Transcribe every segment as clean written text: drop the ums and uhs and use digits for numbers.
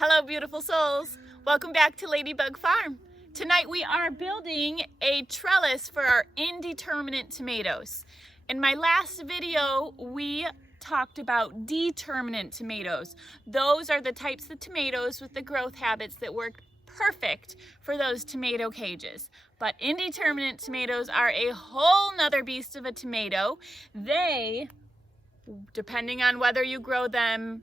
Hello beautiful souls, welcome back to Ladybug Farm. Tonight we are building a trellis for our indeterminate tomatoes. In my last video we talked about determinate tomatoes. Those are the types of tomatoes with the growth habits that work perfect for those tomato cages. But indeterminate tomatoes are a whole nother beast of a tomato. They, depending on whether you grow them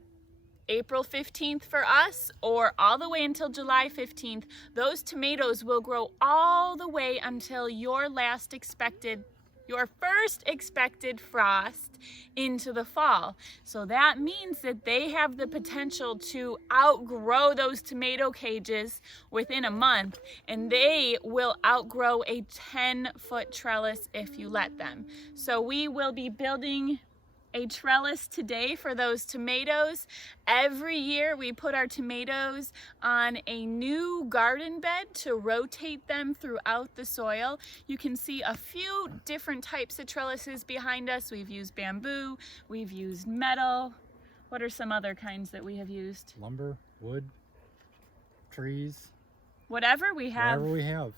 April 15th for us or all the way until July 15th, those tomatoes will grow all the way until your first expected frost into the fall. So that means that they have the potential to outgrow those tomato cages within a month, and they will outgrow a 10-foot trellis if you let them. So we will be building a trellis today for those tomatoes. Every year we put our tomatoes on a new garden bed to rotate them throughout the soil. You can see a few different types of trellises behind us. We've used bamboo, we've used metal. What are some other kinds that we have used? Lumber, wood, trees. Whatever we have. Whatever we have.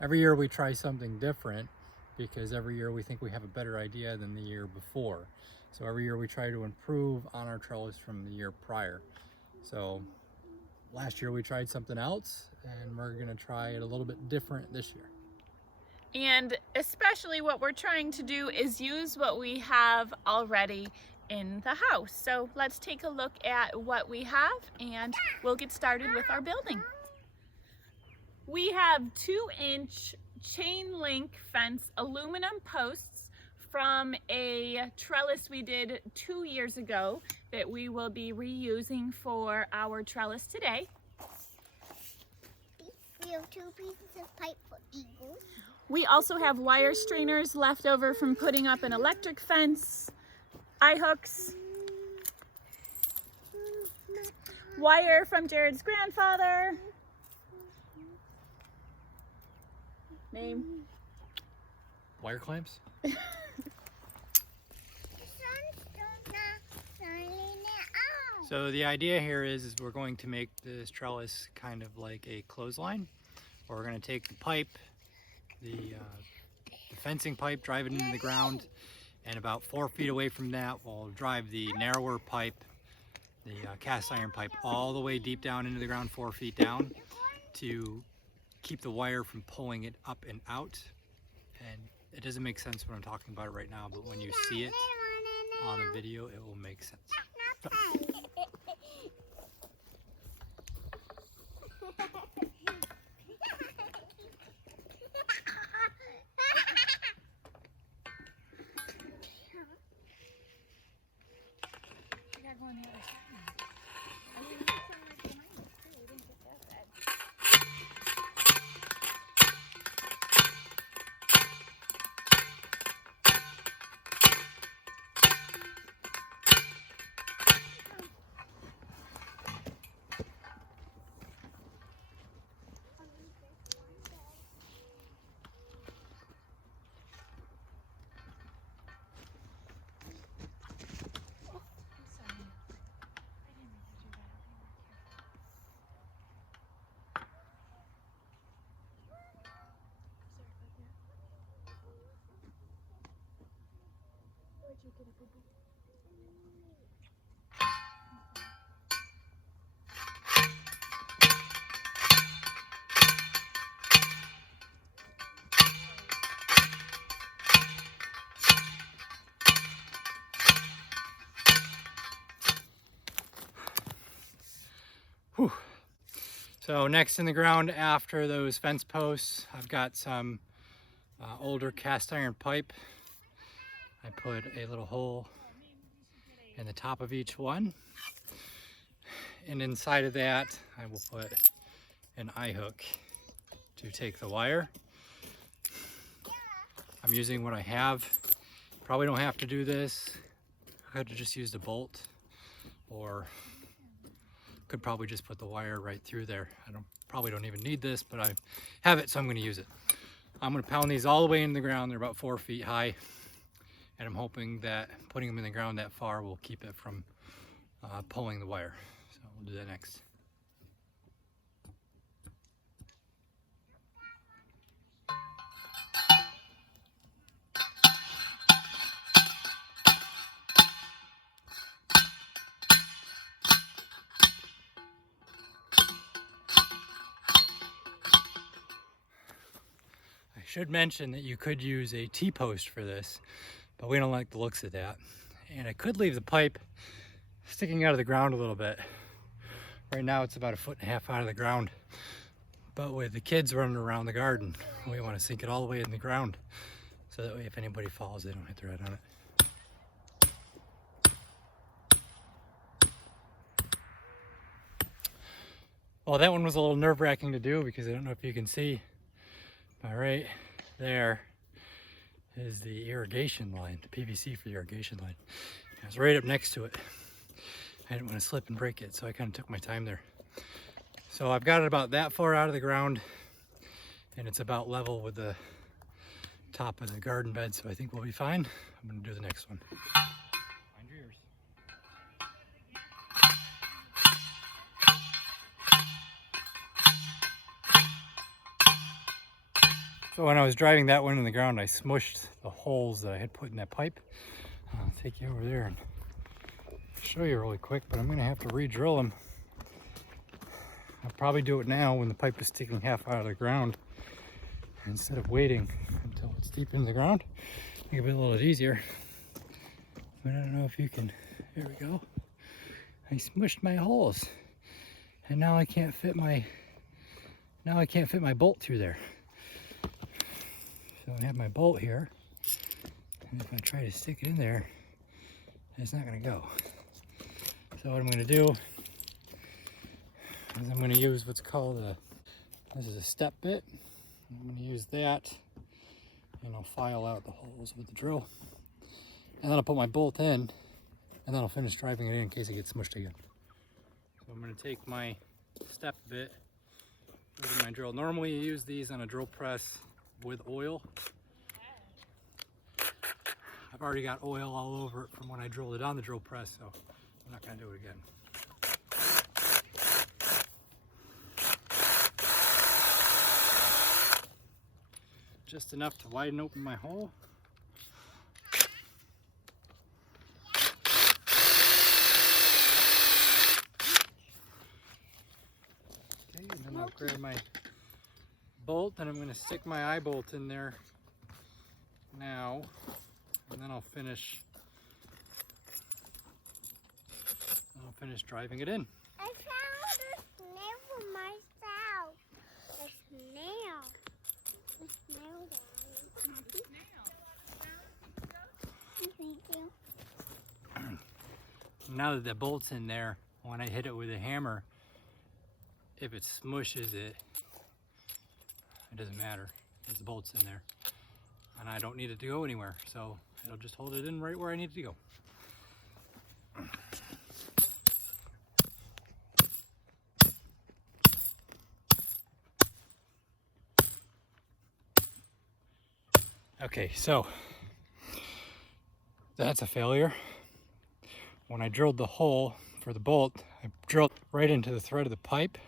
Every year we try something different because every year we think we have a better idea than the year before. So every year we try to improve on our trellis from the year prior. So last year we tried something else, and we're going to try it a little bit different this year. And especially what we're trying to do is use what we have already in the house. So let's take a look at what we have and we'll get started with our building. We have 2-inch chain link fence aluminum posts from a trellis we did 2 years ago that we will be reusing for our trellis today. We have 2 pieces of pipe for eagles. We also have wire strainers left over from putting up an electric fence, eye hooks, wire from Jared's grandfather. Name? Wire clamps? So the idea here is we're going to make this trellis kind of like a clothesline. We're going to take the pipe, the fencing pipe, drive it into the ground, and about 4 feet away from that we'll drive the narrower pipe, the cast iron pipe, all the way deep down into the ground, 4 feet down, to keep the wire from pulling it up and out. And it doesn't make sense when I'm talking about it right now, but when you see it on the video, it will make sense. Whew. So next in the ground after those fence posts, I've got some older cast iron pipe. I put a little hole in the top of each one, and inside of that I will put an eye hook to take the wire. I'm using what I have. Probably don't have to do this. I could have just used a bolt, or could probably just put the wire right through there. Probably don't even need this, but I have it, so I'm going to use it. I'm going to pound these all the way in the ground. They're about 4 feet high, and I'm hoping that putting them in the ground that far will keep it from pulling the wire. So we'll do that next. should mention that you could use a T-post for this, but we don't like the looks of that. And I could leave the pipe sticking out of the ground a little bit. Right now it's about 1.5 feet out of the ground. But with the kids running around the garden, we want to sink it all the way in the ground. So that way if anybody falls, they don't hit their head on it. Well, that one was a little nerve-wracking to do because I don't know if you can see, but right there is the irrigation line, the PVC for the irrigation line. I was right up next to it. I didn't want to slip and break it, so I kind of took my time there. So I've got it about that far out of the ground, and it's about level with the top of the garden bed, so I think we'll be fine. I'm going to do the next one. Mind your ears. So when I was driving that one in the ground, I smushed the holes that I had put in that pipe. I'll take you over there and show you really quick, but I'm going to have to re-drill them. I'll probably do it now when the pipe is sticking half out of the ground instead of waiting until it's deep in the ground. Make it a little bit easier. But I don't know if you can. There we go. I smushed my holes, and now I can't fit my bolt through there. So I have my bolt here, and if I try to stick it in there, it's not going to go. So what I'm going to do is I'm going to use what's called this is a step bit. I'm going to use that, and I'll file out the holes with the drill. And then I'll put my bolt in, and then I'll finish driving it in case it gets smushed again. So I'm going to take my step bit with my drill. Normally you use these on a drill press with oil. I've already got oil all over it from when I drilled it on the drill press, so I'm not going to do it again. Just enough to widen open my hole. Okay, and then I'll grab my bolt, and I'm going to stick my eye bolt in there now, and then I'll finish driving it in. I found a snail for myself. A snail. A snail, guys. Thank you. Now that the bolt's in there, when I hit it with a hammer, if it smushes it, it doesn't matter because the bolt's in there. And I don't need it to go anywhere, so it'll just hold it in right where I need it to go. Okay, so that's a failure. When I drilled the hole for the bolt, I drilled right into the thread of the pipe.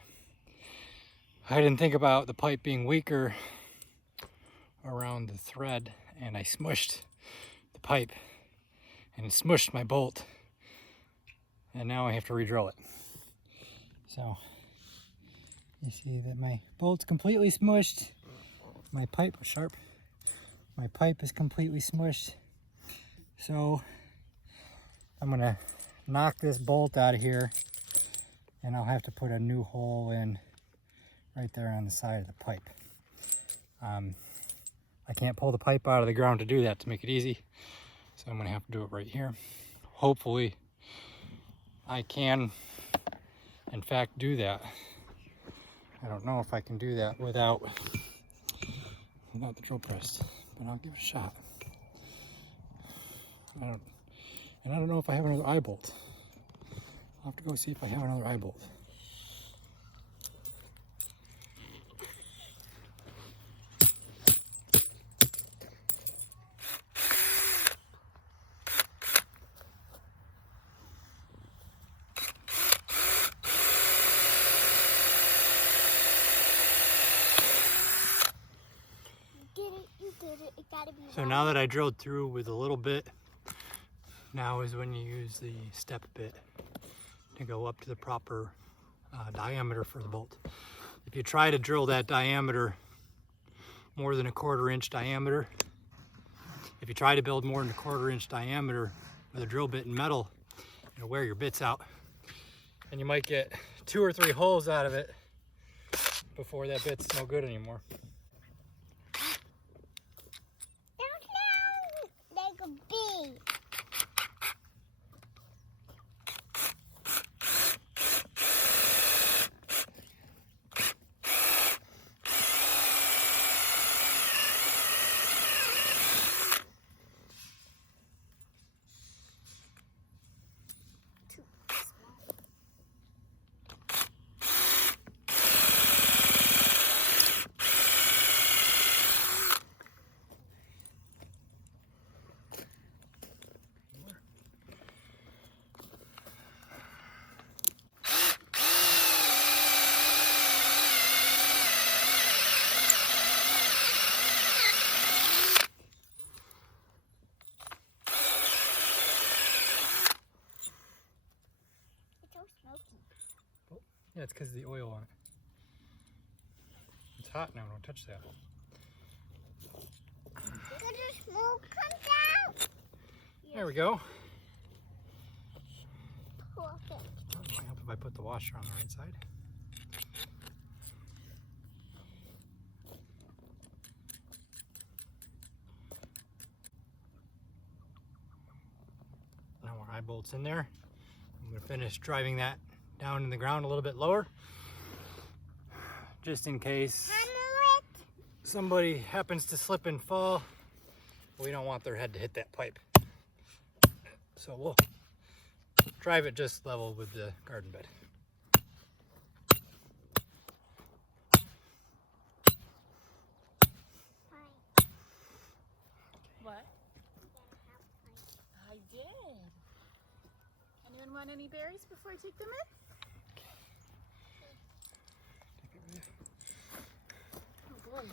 I didn't think about the pipe being weaker around the thread, and I smushed the pipe and it smushed my bolt, and now I have to re-drill it. So you see that my bolt's completely smushed. My pipe is sharp. My pipe is completely smushed. So I'm gonna knock this bolt out of here, and I'll have to put a new hole in right there on the side of the pipe. I can't pull the pipe out of the ground to do that to make it easy, so I'm gonna have to do it right here. Hopefully I can in fact do that. I don't know if I can do that without the drill press, but I'll give it a shot. I don't know if I have another eye bolt. I'll have to go see if I have another eye bolt. You did it. It gotta be So now that I drilled through with a little bit, now is when you use the step bit to go up to the proper diameter for the bolt. If you try to drill that diameter more than a 1/4 inch diameter. If you try to build more than a 1/4 inch diameter with a drill bit and metal, it'll wear your bits out. And you might get 2 or 3 holes out of it before that bit's no good anymore. Like a bee. Yeah, it's because of the oil on it. It's hot now, don't touch that. Could the smoke come out? There we go. Perfect. It might help if I put the washer on the right side. Now our eye bolt's in there. I'm going to finish driving that down in the ground a little bit lower, just in case somebody happens to slip and fall. We don't want their head to hit that pipe. So we'll drive it just level with the garden bed. What? I did. Anyone want any berries before I take them in? Oh boy.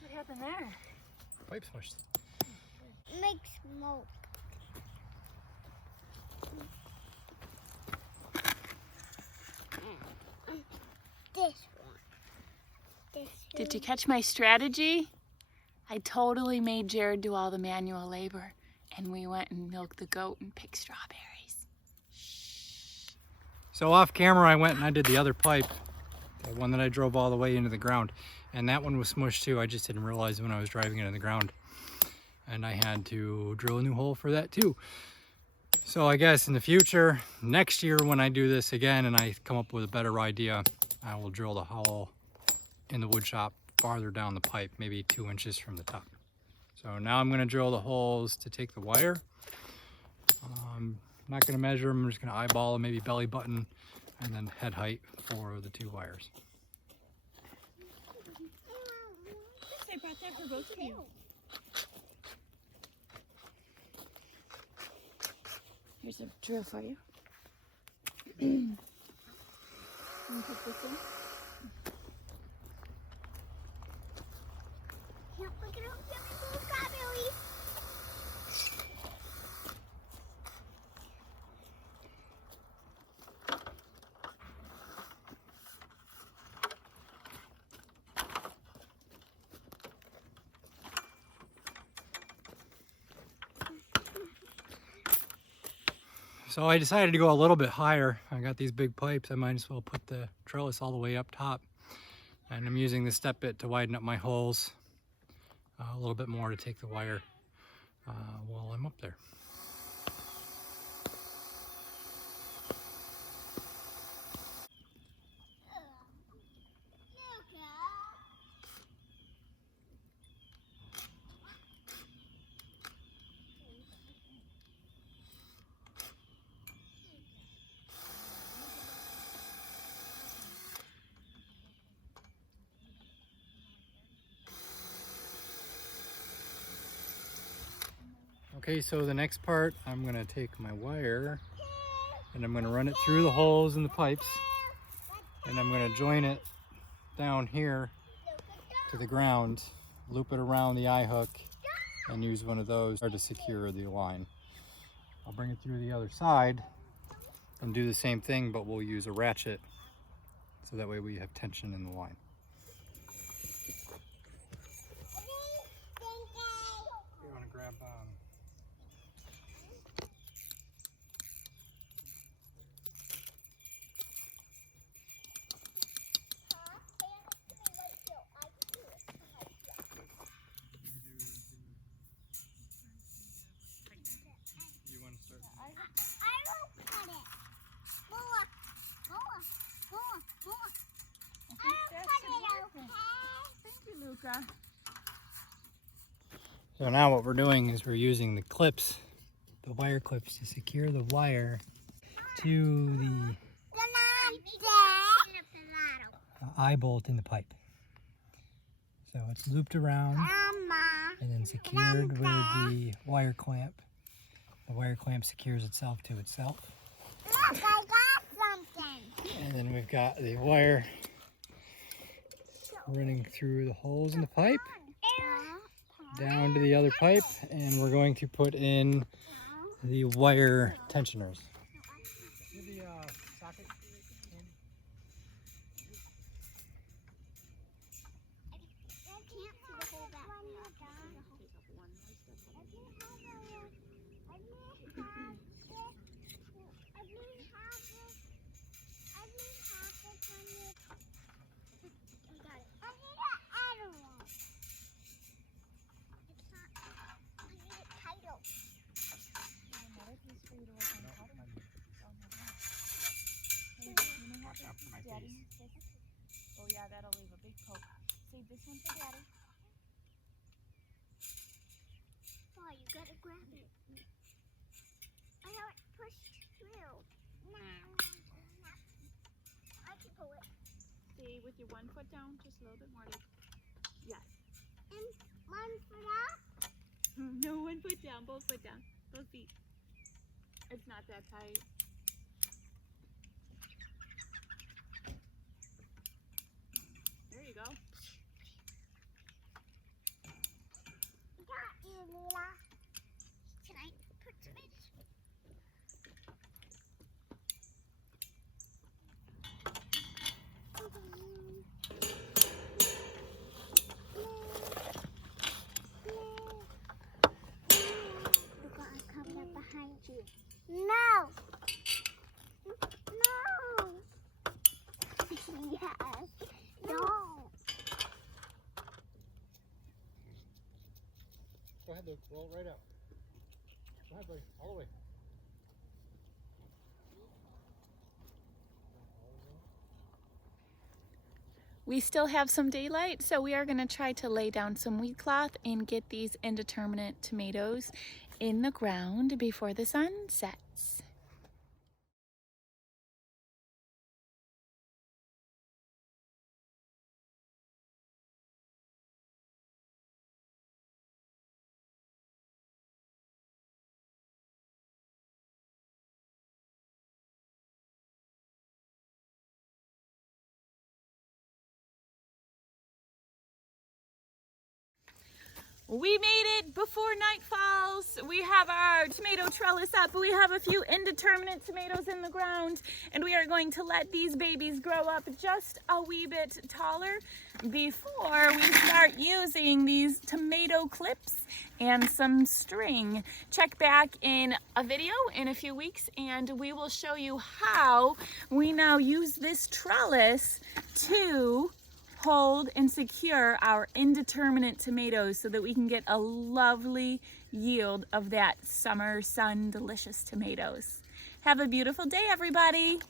What happened there? Pipe smushed. Make smoke. This one. Did you catch my strategy? I totally made Jared do all the manual labor, and we went and milked the goat and picked strawberries. So off camera I went and I did the other pipe, the one that I drove all the way into the ground, and that one was smushed too. I just didn't realize when I was driving it in the ground, and I had to drill a new hole for that too. So I guess in the future, next year when I do this again and I come up with a better idea, I will drill the hole in the wood shop farther down the pipe, maybe 2 inches from the top. So now I'm going to drill the holes to take the wire. I'm not going to measure them, I'm just going to eyeball them, maybe belly button, and then head height for the 2 wires. I brought that for both of you. Here's a drill for you. You can put this in. Look at those yummy strawberries. So I decided to go a little bit higher. I got these big pipes, I might as well put the trellis all the way up top. And I'm using the step bit to widen up my holes a little bit more to take the wire while I'm up there. Okay, so the next part, I'm going to take my wire and I'm going to run it through the holes in the pipes, and I'm going to join it down here to the ground, loop it around the eye hook, and use one of those to secure the line. I'll bring it through the other side and do the same thing, but we'll use a ratchet so that way we have tension in the line. Thank you, Luca. So now what we're doing is we're using the clips, the wire clips, to secure the wire to the eye bolt in the pipe. So it's looped around and then secured with the wire clamp. The wire clamp secures itself to itself. Look, I got something. And then we've got the wire running through the holes in the pipe, down to the other pipe, and we're going to put in the wire tensioners. Oh yeah, that'll leave a big poke. Save this one for Daddy. Oh, you gotta grab it. I know it pushed through. I can pull it. Stay with your 1 foot down, just a little bit more. Yes. And 1 foot up. No, 1 foot down, both foot down, both feet. It's not that tight. There you go. Got you, Lila. Can I put some in? Look, I'm coming up behind you. No! No! Yes. No! Go ahead, Luke. Roll it right out. Go ahead, buddy. All the way. We still have some daylight, so we are going to try to lay down some weed cloth and get these indeterminate tomatoes in the ground before the sun sets. We made it before night falls. We have our tomato trellis up. We have a few indeterminate tomatoes in the ground, and we are going to let these babies grow up just a wee bit taller before we start using these tomato clips and some string. Check back in a video in a few weeks and we will show you how we now use this trellis to hold and secure our indeterminate tomatoes so that we can get a lovely yield of that summer sun delicious tomatoes. Have a beautiful day, everybody.